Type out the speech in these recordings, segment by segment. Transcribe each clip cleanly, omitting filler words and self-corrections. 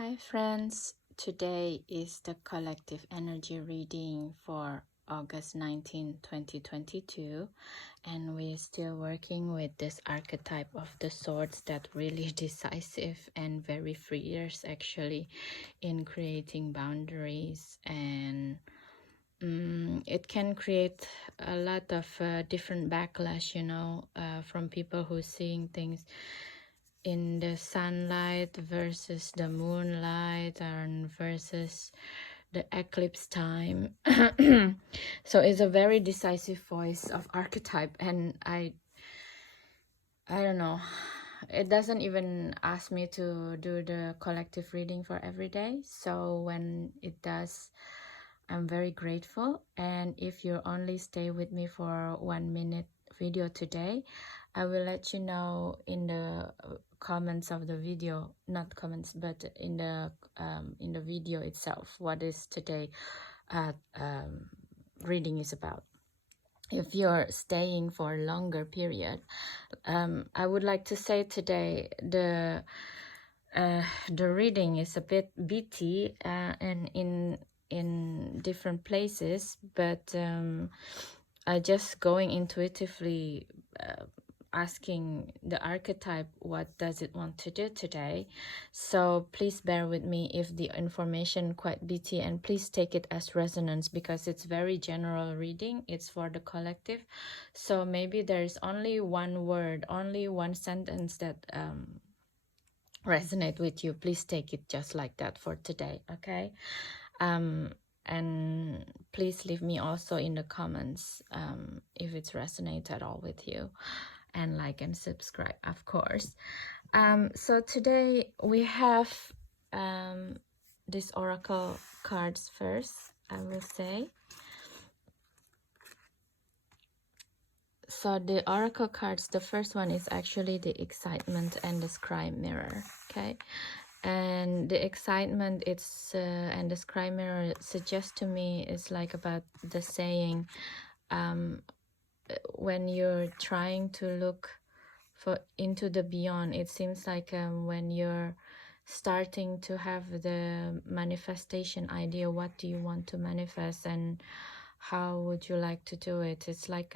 Hi friends, today is the collective energy reading for August 19, 2022, and we're still working with this archetype of the swords that really decisive and very fierce actually in creating boundaries, and it can create a lot of different backlash, from people who seeing things in the sunlight versus the moonlight and versus the eclipse time. So it's a very decisive voice of archetype, and I don't know, it doesn't even ask me to do the collective reading for every day, so when it does, I'm very grateful. And if you only stay with me for 1 minute video today, I will let you know in the comments of the video, not comments, but in the video itself, what is today reading is about. If you're staying for a longer period, I would like to say today the reading is a bit beaty and in different places, but I just going intuitively, asking the archetype what does it want to do today. So please bear with me if the information quite beaty, and please take it as resonance because it's very general reading. It's for the collective, so maybe there's only one word, only one sentence that resonate with you. Please take it just like that for today, okay? And please leave me also in the comments if it's resonate at all with you, and like and subscribe, of course. So today we have these oracle cards first, I will say. So the oracle cards, the first one is actually the excitement and the scribe mirror, okay? And the excitement, it's and the scribe mirror suggests to me is like about the saying, when you're trying to look for into the beyond, it seems like when you're starting to have the manifestation idea, what do you want to manifest and how would you like to do it? It's like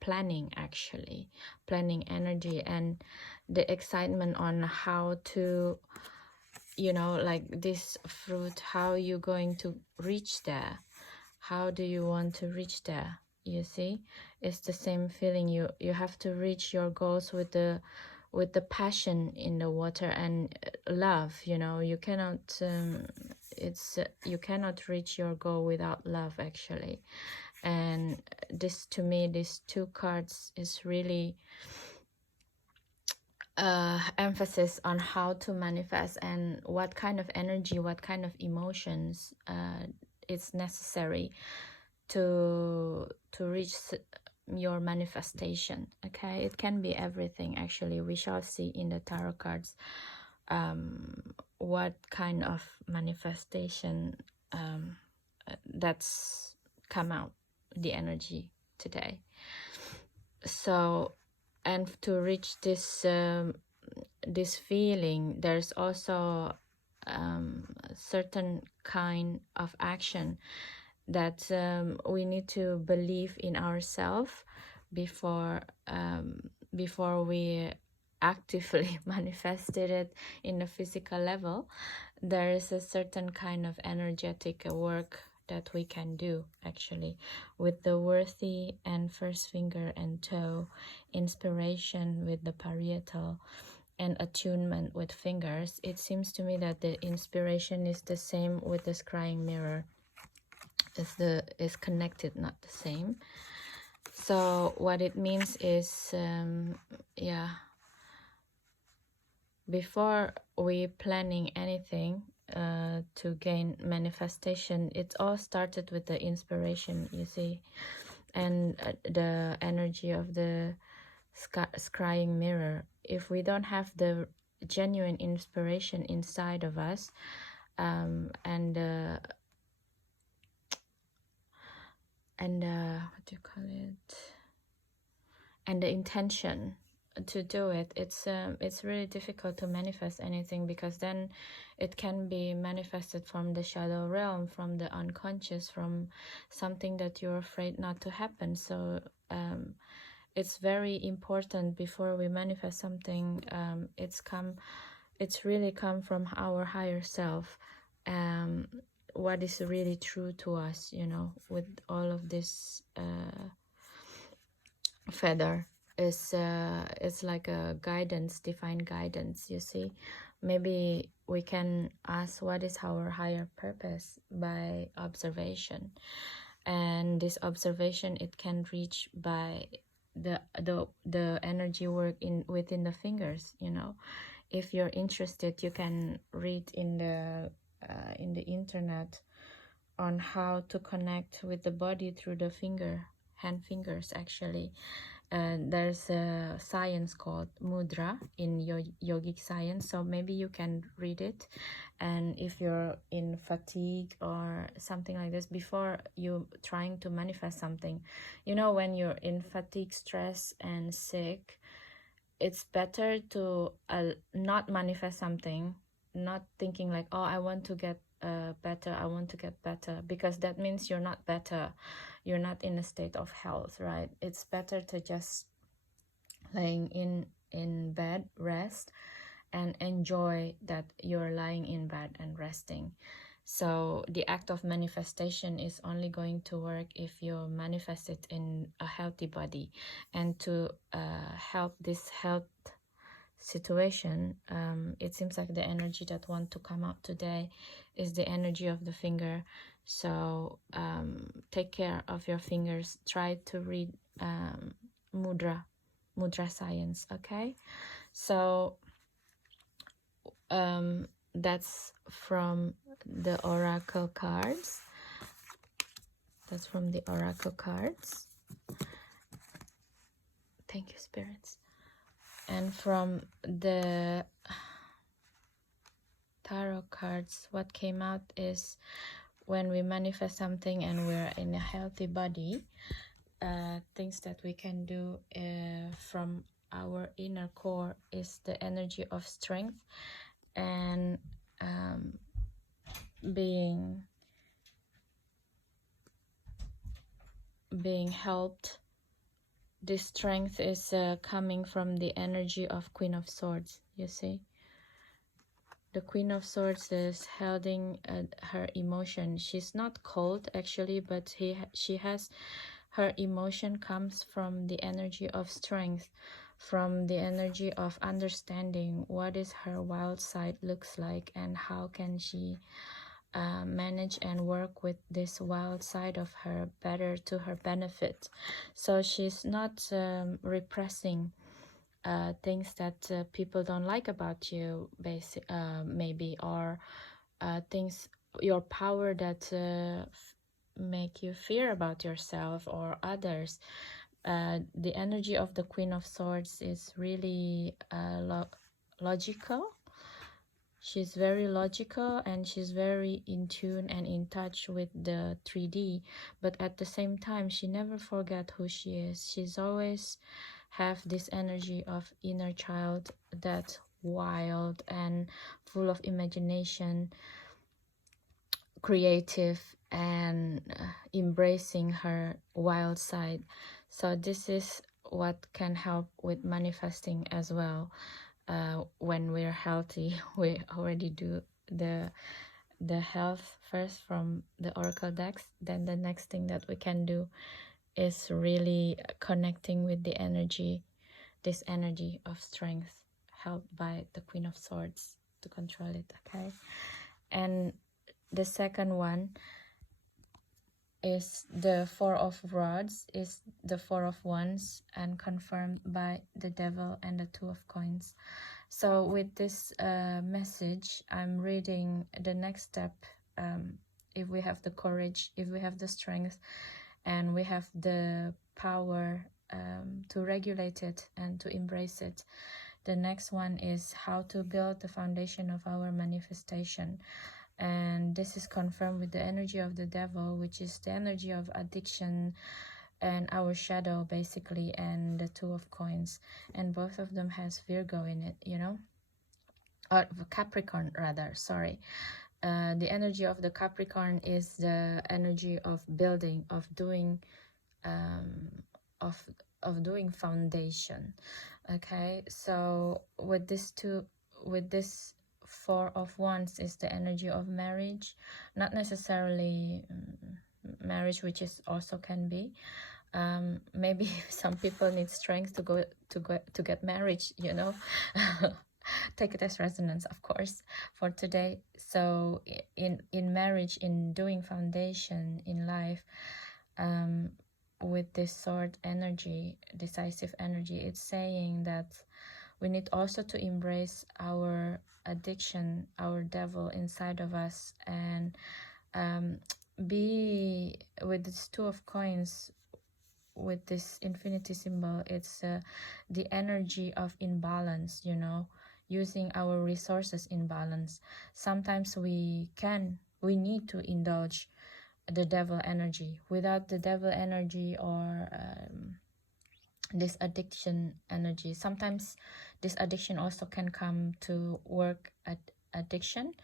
planning, actually planning energy, and the excitement on how to, like this fruit, how you going to reach there, how do you want to reach there. You see, it's the same feeling. You have to reach your goals with the passion in the water and love. You cannot you cannot reach your goal without love, actually. And this, to me, these two cards is really emphasis on how to manifest and what kind of energy, what kind of emotions it's necessary to reach your manifestation, okay? It can be everything, actually. We shall see in the tarot cards what kind of manifestation that's come out, the energy today. So, and to reach this this feeling, there's also certain kind of action that we need to believe in ourselves before we actively manifested it in the physical level. There is a certain kind of energetic work that we can do, actually, with the worthy and first finger and toe, inspiration with the parietal, and attunement with fingers. It seems to me that the inspiration is the same with the scrying mirror. Is connected, not the same. So what it means is, before we planning anything to gain manifestation, it all started with the inspiration, you see, and the energy of the scrying mirror. If we don't have the genuine inspiration inside of us, and what do you call it, and the intention to do it, it's really difficult to manifest anything, because then it can be manifested from the shadow realm, from the unconscious, from something that you're afraid not to happen. So it's very important before we manifest something. It's really come from our higher self, what is really true to us, you know, with all of this feather is it's like a guidance, divine guidance, you see. Maybe we can ask what is our higher purpose by observation, and this observation, it can reach by the energy work in within the fingers, you know. If you're interested, you can read in the internet on how to connect with the body through the hand fingers actually. There's a science called mudra in yogic science, so maybe you can read it. And if you're in fatigue or something like this, before you trying to manifest something, you know, when you're in fatigue, stress and sick, it's better to not manifest something, not thinking like, oh, I want to get better, I want to get better, because that means you're not better, you're not in a state of health, right? It's better to just laying in bed, rest, and enjoy that you're lying in bed and resting. So the act of manifestation is only going to work if you manifest it in a healthy body. And to help this health situation, it seems like the energy that want to come out today is the energy of the finger. So take care of your fingers. Try to read mudra science, okay? So that's from the oracle cards. That's from the oracle cards. Thank you, spirits. And from the tarot cards, what came out is when we manifest something and we're in a healthy body, things that we can do from our inner core is the energy of strength and being helped. This strength is coming from the energy of Queen of Swords, you see. The Queen of Swords is holding her emotion. She's not cold actually, but she has, her emotion comes from the energy of strength, from the energy of understanding what is her wild side looks like and how can she manage and work with this wild side of her better to her benefit. So she's not repressing things that people don't like about you, maybe, or things, your power that make you fear about yourself or others. The energy of the Queen of Swords is really logical. She's very logical and she's very in tune and in touch with the 3D, but at the same time she never forget who she is. She's always have this energy of inner child that's wild and full of imagination, creative, and embracing her wild side. So this is what can help with manifesting as well. When we're healthy, we already do the health first from the oracle decks. Then the next thing that we can do is really connecting with the energy, this energy of strength, helped by the Queen of Swords to control it, okay? And the second one is the Four of Rods, is the Four of Wands, and confirmed by the Devil and the Two of Coins. So with this message, I'm reading the next step. If we have the courage, if we have the strength, and we have the power to regulate it and to embrace it, the next one is how to build the foundation of our manifestation. And this is confirmed with the energy of the Devil, which is the energy of addiction, and our shadow basically, and the Two of Coins, and both of them has Virgo in it, you know, or Capricorn rather, sorry. The energy of the Capricorn is the energy of building, of doing, of doing foundation. Okay, so with this Four of Wands is the energy of marriage, not necessarily marriage, which is also can be. Maybe some people need strength to get married, you know. Take it as resonance, of course, for today. So in marriage, in doing foundation in life, with this sword energy, decisive energy, it's saying that we need also to embrace our addiction, our devil inside of us, and be with this Two of Coins, with this infinity symbol. It's the energy of imbalance, you know, using our resources in balance. Sometimes we need to indulge the devil energy. Without the devil energy, or this addiction energy, sometimes this addiction also can come to work at addiction,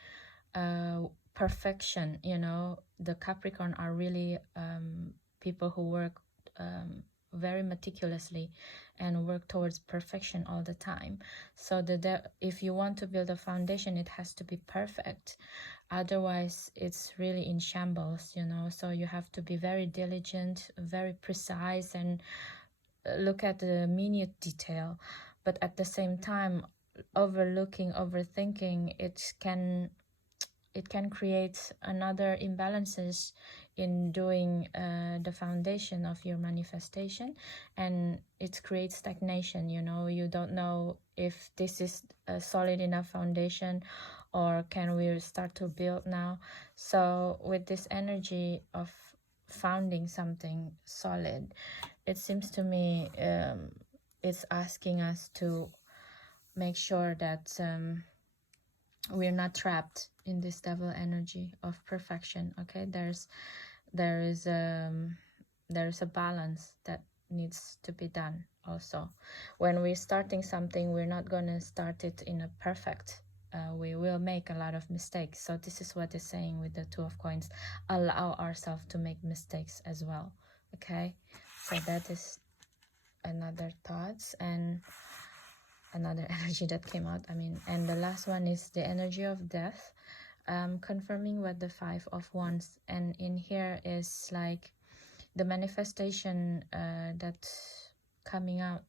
perfection, you know. The Capricorn are really people who work very meticulously and work towards perfection all the time. So if you want to build a foundation, it has to be perfect, otherwise it's really in shambles, you know. So you have to be very diligent, very precise, and look at the minute detail. But at the same time, overthinking, it can create another imbalances in doing the foundation of your manifestation, and it creates stagnation, you know. You don't know if this is a solid enough foundation, or can we start to build now. So with this energy of founding something solid, it seems to me it's asking us to make sure that we're not trapped in this devil energy of perfection. Okay, there is a balance that needs to be done also. When we're starting something, we're not going to start it in a perfect, we will make a lot of mistakes. So this is what it's saying with the Two of Coins. Allow ourselves to make mistakes as well. Okay, so that is another thoughts and another energy that came out. I mean, and the last one is the energy of death, confirming what the Five of Wands, and in here is like the manifestation that coming out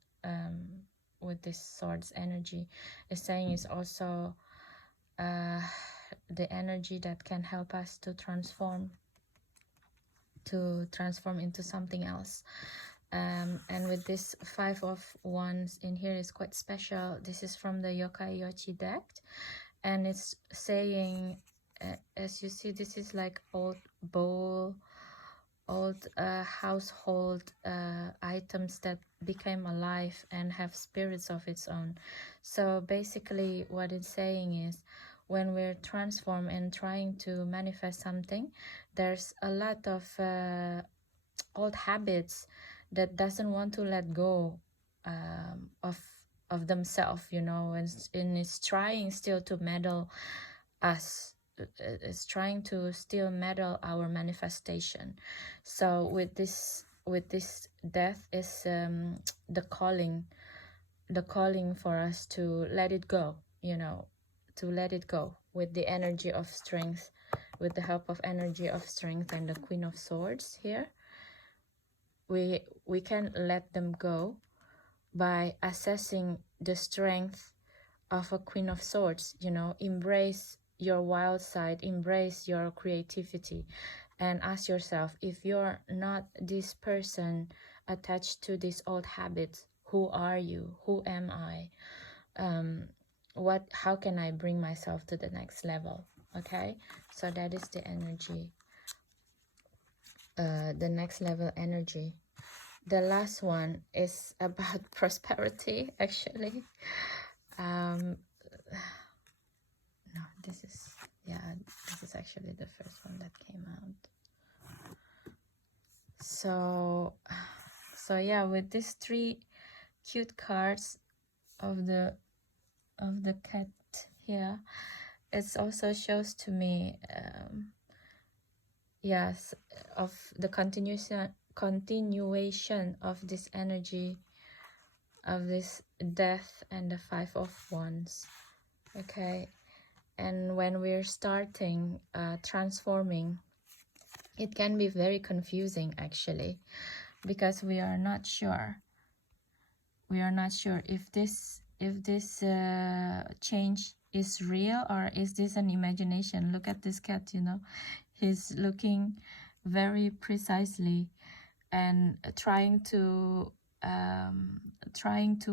with this Swords energy is saying is also the energy that can help us to transform into something else. And with this Five of Wands in here is quite special. This is from the Yokai Yochi deck, and it's saying, as you see, this is like old bowl, old household items that became alive and have spirits of its own. So basically what it's saying is, when we're transformed and trying to manifest something, there's a lot of old habits that doesn't want to let go of themselves, you know, and it's trying still to meddle us. It's trying to still meddle our manifestation. So with this death is the calling for us to let it go, you know, to let it go with the energy of strength, with the help of energy of strength and the Queen of Swords here. We can let them go by assessing the strength of a Queen of Swords, you know. Embrace your wild side, embrace your creativity, and ask yourself, if you're not this person attached to these old habits, who are you? Who am I? How can I bring myself to the next level? Okay, so that is the energy, the next level energy. The last one is about prosperity, actually. No, this is actually the first one that came out. So So yeah, with these 3 cute cards of the cat here, it also shows to me yes, of the continuation of this energy of this death and the 5 of wands. Okay, and when we're starting transforming, it can be very confusing actually, because we are not sure if this change is real or is this an imagination. Look at this cat, you know, he's looking very precisely and trying to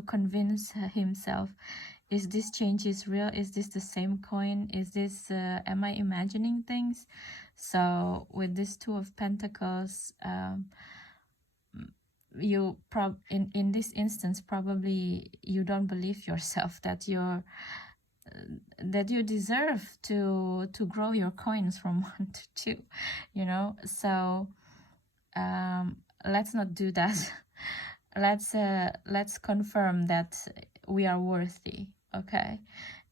convince himself, is this change is real? Is this the same coin? Is this am I imagining things? So with this 2 of Pentacles, you in this instance probably you don't believe yourself that you deserve to grow your coins from 1 to 2, you know. So let's not do that. let's confirm that we are worthy. Okay,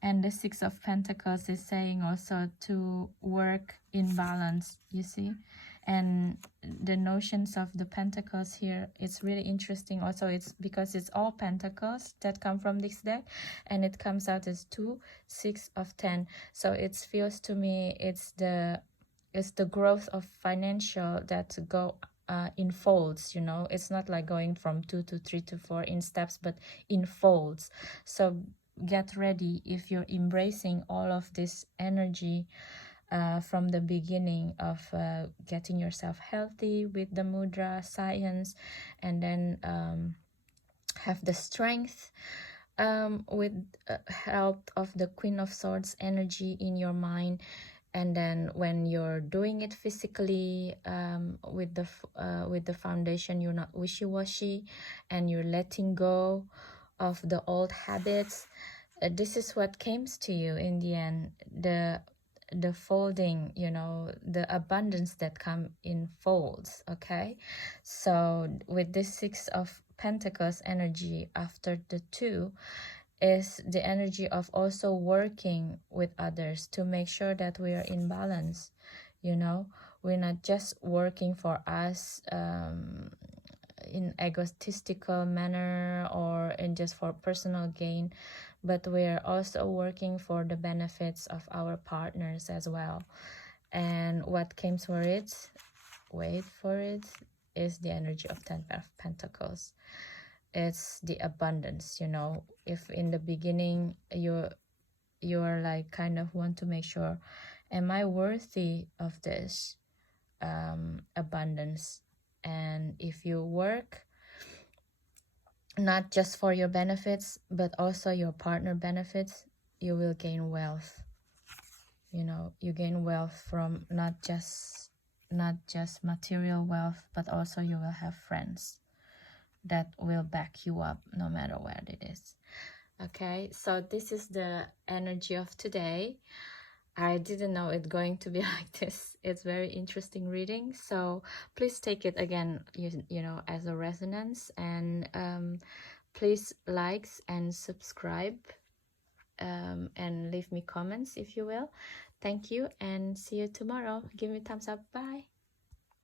and the 6 of Pentacles is saying also to work in balance, you see. And the notions of the Pentacles here, it's really interesting also. It's because it's all Pentacles that come from this deck, and it comes out as 2, 6 of 10. So it feels to me it's the growth of financial that go in folds, you know. It's not like going from 2 to 3 to 4 in steps, but in folds. So get ready if you're embracing all of this energy from the beginning of getting yourself healthy with the mudra science, and then have the strength with help of the Queen of Swords energy in your mind. And then when you're doing it physically with the foundation, you're not wishy-washy and you're letting go of the old habits. This is what comes to you in the end, the folding, you know, the abundance that come in folds. Okay, so with this 6 of Pentacles energy after the 2 is the energy of also working with others to make sure that we are in balance, you know. We're not just working for us in egotistical manner or in just for personal gain, but we're also working for the benefits of our partners as well. And what comes for it, wait for it, is the energy of 10 of Pentacles. It's the abundance, you know. If in the beginning you're like kind of want to make sure, am I worthy of this abundance? And if you work not just for your benefits but also your partner benefits, you will gain wealth. You know, you gain wealth from not just material wealth, but also you will have friends that will back you up no matter what it is. Okay, so this is the energy of today. I didn't know it's going to be like this. It's very interesting reading, so please take it again, you know, as a resonance. And please likes and subscribe and leave me comments if you will. Thank you, and see you tomorrow. Give me thumbs up. Bye.